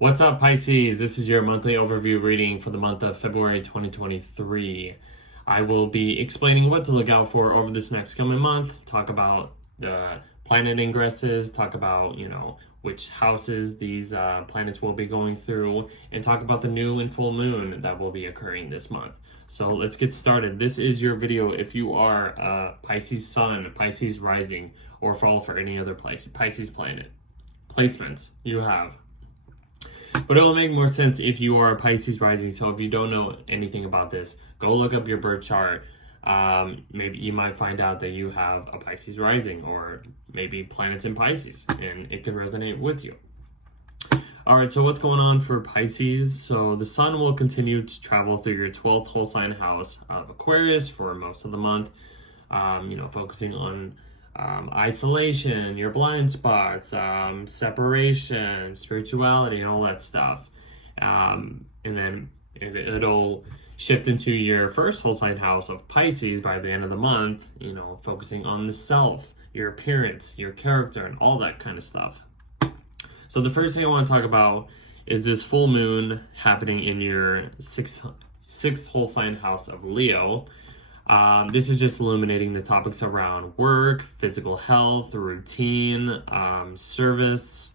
What's up, Pisces? This is your monthly overview reading for the month of February 2023. I will be explaining what to look out for over this next coming month, talk about the planet ingresses, talk about, which houses these planets will be going through, and talk about the new and full moon that will be occurring this month. So let's get started. This is your video if you are Pisces Sun, Pisces Rising, or fall for any other Pisces planet placements you have. But it will make more sense if you are a Pisces rising. So if you don't know anything about this, go look up your birth chart. Maybe you might find out that you have a Pisces rising, or maybe planets in Pisces, and it could resonate with you. All right, so what's going on for Pisces? So the sun will continue to travel through your 12th whole sign house of Aquarius for most of the month, focusing on isolation, your blind spots, separation, spirituality, and all that stuff. And then it'll shift into your first whole sign house of Pisces by the end of the month, focusing on the self, your appearance, your character, and all that kind of stuff. So the first thing I want to talk about is this full moon happening in your sixth whole sign house of Leo. This is just illuminating the topics around work, physical health, routine, service,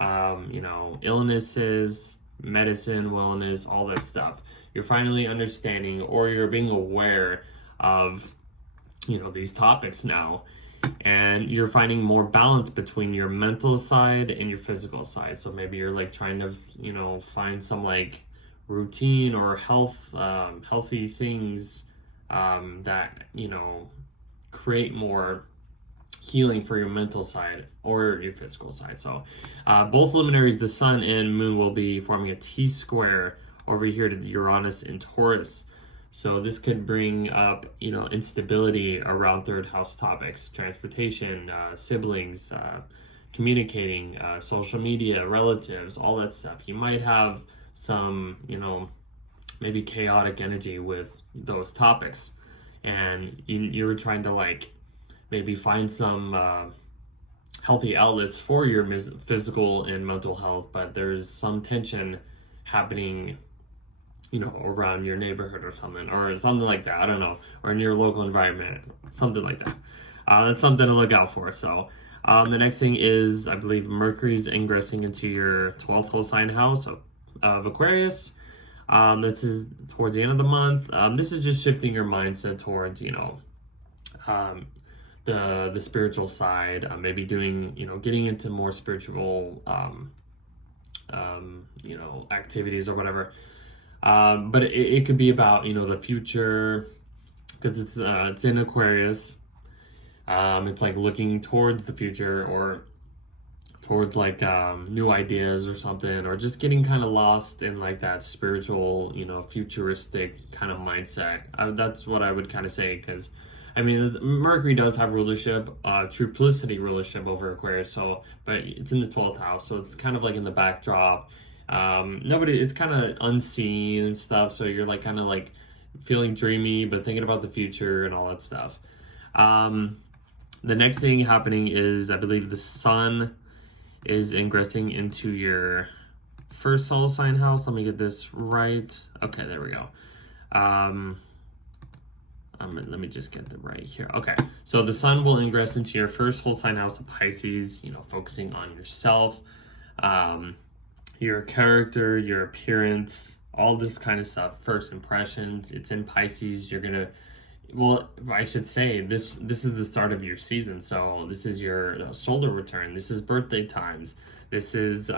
illnesses, medicine, wellness, all that stuff. You're finally understanding, or you're being aware of, these topics now. And you're finding more balance between your mental side and your physical side. So maybe you're trying to, find some routine or healthy things that create more healing for your mental side or your physical side. So both luminaries, the sun and moon, will be forming a T-square over here to Uranus and Taurus. So this could bring up instability around third house topics: transportation, siblings, communicating, social media, relatives, all that stuff. You might have some maybe chaotic energy with those topics, and you're trying to maybe find some healthy outlets for your physical and mental health, but there's some tension happening around your neighborhood or something like that. I don't know, or in your local environment, something like that. That's something to look out for. So the next thing is, I believe, Mercury's ingressing into your 12th whole sign house of Aquarius. This is towards the end of the month. This is just shifting your mindset towards, the spiritual side, maybe doing, getting into more spiritual, activities or whatever. But it could be about, the future, because it's in Aquarius. It's looking towards the future, or towards new ideas or something, or just getting kind of lost in that spiritual, futuristic kind of mindset. That's what I would kind of say, because Mercury does have rulership, triplicity rulership over Aquarius, but it's in the 12th house, so it's kind of in the backdrop. It's kind of unseen and stuff, so you're kind of feeling dreamy but thinking about the future and all that stuff. The next thing happening is, I believe, the sun is ingressing into your first whole sign house. Let me get this right. Okay, there we go. Let me just get it right here. Okay, so the sun will ingress into your first whole sign house of Pisces, focusing on yourself, your character, your appearance, all this kind of stuff, first impressions. It's in Pisces. I should say this is the start of your season, so this is your solar return. This is birthday times. This is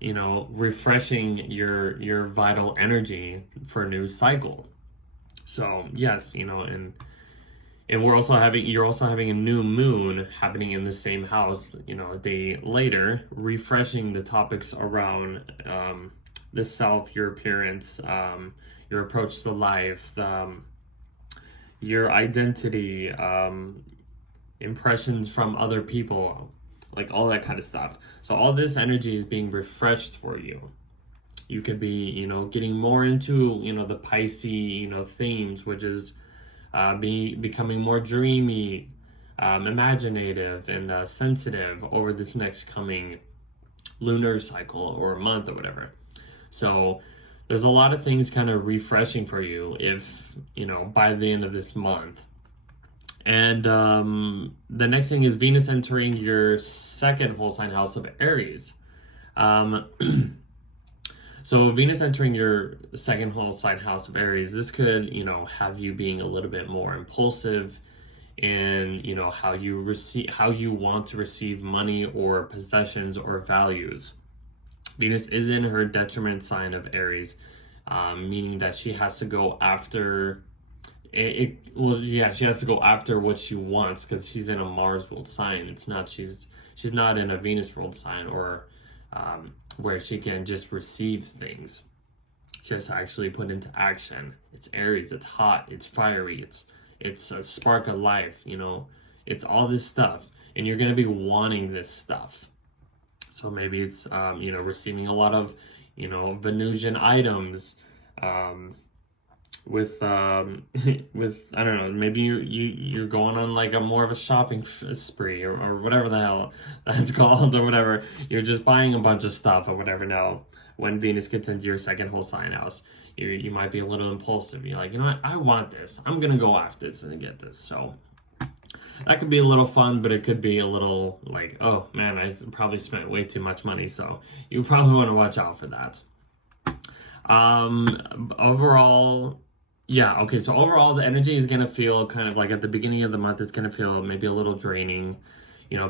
refreshing your vital energy for a new cycle. So yes, and you're also having a new moon happening in the same house, a day later, refreshing the topics around the self, your appearance, your approach to life, your identity, impressions from other people, all that kind of stuff. So all this energy is being refreshed for you. You could be, getting more into, the Pisces, themes, which is becoming more dreamy, imaginative, and sensitive over this next coming lunar cycle or a month or whatever. So there's a lot of things kind of refreshing for you if, by the end of this month. And the next thing is Venus entering your second whole sign house of Aries. So Venus entering your second whole sign house of Aries, this could, have you being a little bit more impulsive in, how you want to receive money or possessions or values. Venus is in her detriment sign of Aries, meaning that she has to go after she has to go after what she wants because she's in a Mars ruled sign. It's not she's not in a Venus ruled sign or where she can just receive things. She has to actually put into action. It's Aries. It's hot. It's fiery. It's a spark of life. It's all this stuff, and you're gonna be wanting this stuff. So maybe it's receiving a lot of Venusian items. With I don't know, maybe you're going on like a more of a shopping spree or whatever the hell that's called or whatever. You're just buying a bunch of stuff or whatever. Now, when Venus gets into your second whole sign house, you might be a little impulsive. You're like, what, I want this. I'm gonna go after this and get this. So that could be a little fun, but it could be a little like, oh man, I probably spent way too much money. So you probably want to watch out for that. Overall, yeah, okay, so overall the energy is going to feel kind of like at the beginning of the month, it's going to feel maybe a little draining,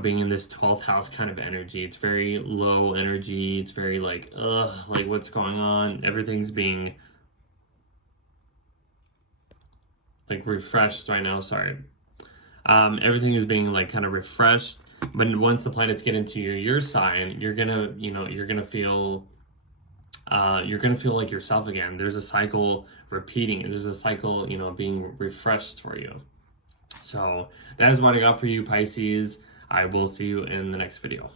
being in this 12th house kind of energy. It's very low energy. It's very like, like what's going on? Everything's being like refreshed right now, sorry. Everything is being like kind of refreshed, but once the planets get into your sign, you're going to feel like yourself again. There's a cycle repeating. There's a cycle, being refreshed for you. So that is what I got for you, Pisces. I will see you in the next video.